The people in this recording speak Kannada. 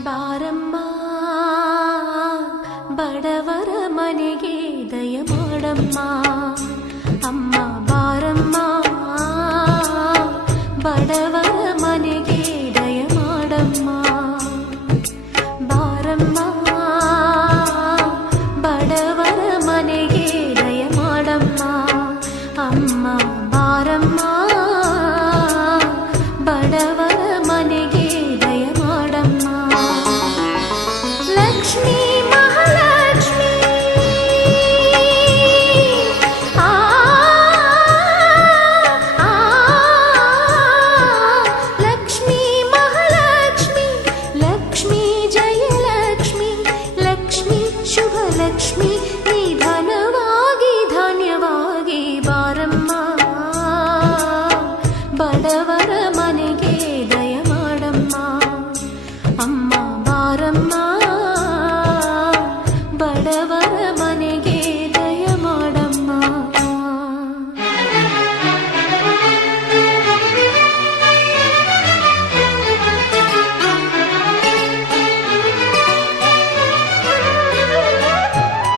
ಬಾರಮ್ಮ ಬಡವರ ಮನೆಗೆ ದಯ ಮಾಡಮ್ಮ ಅಮ್ಮ ಬಾರಮ್ಮ ಬಡವರ ಮನೆಗೆ ದಯ ಮಾಡಮ್ಮ ಬಾರಮ್ಮ ಬಡವರ ಮನೆಗೆ ದಯ ಮಾಡಮ್ಮ ಅಮ್ಮ ಬಾರಮ್ಮ ಬಡವರ ಮನೆಗೆ ದಯ ಮಾಡಮ್ಮ ಲಕ್ಷ್ಮೀ ಮಹಾಲಕ್ಷ್ಮೀ ಲಕ್ಷ್ಮೀ ಮಹಾಲಕ್ಷ್ಮಿ ಲಕ್ಷ್ಮೀ ಜಯಲಕ್ಷ್ಮಿ ಲಕ್ಷ್ಮೀ ಶುಭ ಲಕ್ಷ್ಮಿ ನಿಧನವಾಗಿ ಧಾನ್ಯವಾಗಿ ಬಾರಮ್ಮ ಬಡವರ ಮನೆಗೆ ದಯ ಮಾಡಮ್ಮ ಅಮ್ಮ ಬಾರಮ್ಮ ಬಡವರ ಮನೆಗೆ